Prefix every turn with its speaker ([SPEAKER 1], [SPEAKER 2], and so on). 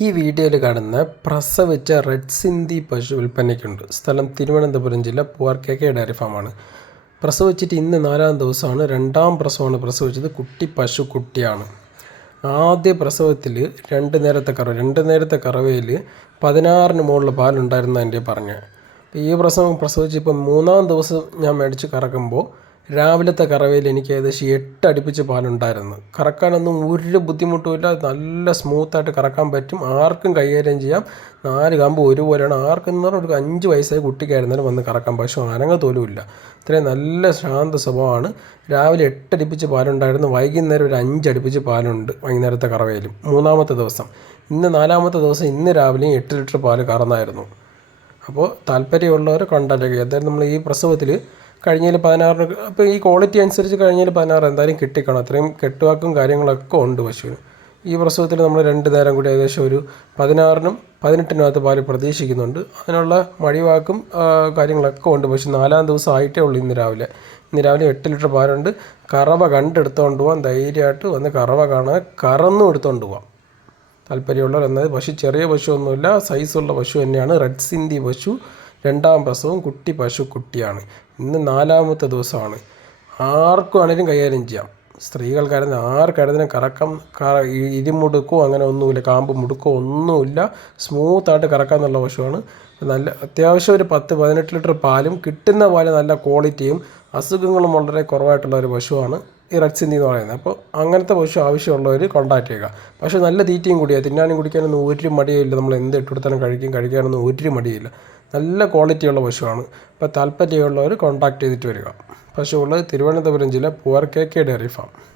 [SPEAKER 1] ഈ വീഡിയോയിൽ കാണുന്ന പ്രസവിച്ച റെഡ് സിന്ധി പശു വിൽപ്പനയ്ക്കുണ്ട്. സ്ഥലം തിരുവനന്തപുരം ജില്ല പൂവാർ ഡയറി ഫാമാണ്. പ്രസവിച്ചിട്ട് ഇന്ന് നാലാം ദിവസമാണ് രണ്ടാം പ്രസവമാണ് പ്രസവിച്ചത് കുട്ടി പശു കുട്ടിയാണ്. ആദ്യ പ്രസവത്തിൽ രണ്ട് നേരത്തെ കറവ് രണ്ട് നേരത്തെ കറവയിൽ പതിനാറിന് മുകളിൽ പാലുണ്ടായിരുന്ന എന്റെ പറഞ്ഞത്. ഈ പ്രസവം പ്രസവിച്ച് ഇപ്പം മൂന്നാം ദിവസം ഞാൻ മേടിച്ച് കറക്കുമ്പോൾ രാവിലത്തെ കറവയിൽ എനിക്ക് ഏകദേശം എട്ട് അടുപ്പിച്ച് പാലുണ്ടായിരുന്നു. കറക്കാനൊന്നും ഒരു ബുദ്ധിമുട്ടുമില്ല നല്ല സ്മൂത്തായിട്ട് കറക്കാൻ പറ്റും. ആർക്കും കൈകാര്യം ചെയ്യാം. നാല് കമ്പ് ഒരുപോലെയാണ്. ആർക്കും എന്ന് പറഞ്ഞാൽ ഒരു അഞ്ച് വയസ്സായ കുട്ടിക്കായിരുന്നാലും വന്ന് കറക്കാൻ പക്ഷേ അനങ്ങ തോലുമില്ല ഇത്രയും നല്ല ശാന്ത സ്വഭാവമാണ്. രാവിലെ എട്ടടിപ്പിച്ച് പാലുണ്ടായിരുന്നു. വൈകുന്നേരം ഒരു അഞ്ചടിപ്പിച്ച് പാലുണ്ട് വൈകുന്നേരത്തെ കറവയിലും. മൂന്നാമത്തെ ദിവസം. ഇന്ന് നാലാമത്തെ ദിവസം ഇന്ന് രാവിലെയും എട്ട് ലിറ്റർ പാൽ കറന്നായിരുന്നു. അപ്പോൾ താല്പര്യമുള്ളവർ കണ്ടല്ലേ? അതായത് നമ്മൾ ഈ പ്രസവത്തിൽ കഴിഞ്ഞതിൽ പതിനാറിന് അപ്പോൾ ഈ ക്വാളിറ്റി അനുസരിച്ച് കഴിഞ്ഞതിൽ പതിനാറ് എന്തായാലും കിട്ടിക്കണം. അത്രയും കെട്ടുവാക്കും കാര്യങ്ങളൊക്കെ ഉണ്ട് പശുവിന്. ഈ പ്രസവത്തിൽ നമ്മൾ രണ്ട് നേരം കൂടി ഏകദേശം ഒരു പതിനാറിനും പതിനെട്ടിനകത്ത് പാൽ പ്രതീക്ഷിക്കുന്നുണ്ട്. അതിനുള്ള മടിവാക്കും കാര്യങ്ങളൊക്കെ ഉണ്ട് പക്ഷെ നാലാം ദിവസം ആയിട്ടേ ഉള്ളൂ ഇന്ന് രാവിലെ. ഇന്ന് രാവിലെ എട്ട് ലിറ്റർ പാലുണ്ട്. കറവ കണ്ടെടുത്തോണ്ട് പോകാൻ ധൈര്യമായിട്ട് വന്ന് കറവ കാണാൻ കറന്നും എടുത്തോണ്ട് പോവാം. താല്പര്യമുള്ളവർ എന്നത് പശു ചെറിയ പശു ഒന്നുമില്ല സൈസുള്ള പശു തന്നെയാണ്. റെഡ് സിന്ധി പശു. രണ്ടാം പ്രസവം കുട്ടി പശു കുട്ടിയാണ്. ഇന്ന് നാലാമത്തെ ദിവസമാണ്. ആർക്കും ആണെങ്കിലും കൈകാര്യം ചെയ്യാം. സ്ത്രീകൾക്കായിരുന്നു ആർക്കായിരുന്നു കറക്കം ഇരിമുടുക്കോ അങ്ങനെ ഒന്നുമില്ല കാമ്പ് മുടുക്കോ ഒന്നുമില്ല. സ്മൂത്തായിട്ട് കറക്കാം എന്നുള്ള പശുവാണ് നല്ല അത്യാവശ്യം ഒരു പത്ത് പതിനെട്ട് ലിറ്റർ പാലും കിട്ടുന്ന പാൽ നല്ല ക്വാളിറ്റിയും അസുഖങ്ങളും വളരെ കുറവായിട്ടുള്ള ഒരു പശുവാണ്. സിന്ധി എന്ന് പറയുന്നത്. അപ്പോൾ അങ്ങനത്തെ പശു ആവശ്യമുള്ളവർ കോൺടാക്ട് ചെയ്യുക. പക്ഷേ നല്ല തീറ്റയും കൂടിയാണ് തിന്നാനും കുടിക്കാനൊന്നും ഒരു മടിയില്ല നമ്മൾ എന്ത് ഇട്ട് കൊടുത്താലും കഴിക്കും കഴിക്കാനൊന്നും ഒരു മടിയില്ല. നല്ല ക്വാളിറ്റിയുള്ള പശുവാണ്. അപ്പോൾ താല്പര്യമുള്ളവർ കോൺടാക്ട് ചെയ്തിട്ട് വരിക. പശു ഉള്ളത് തിരുവനന്തപുരം ജില്ല Poovar K K dairy farm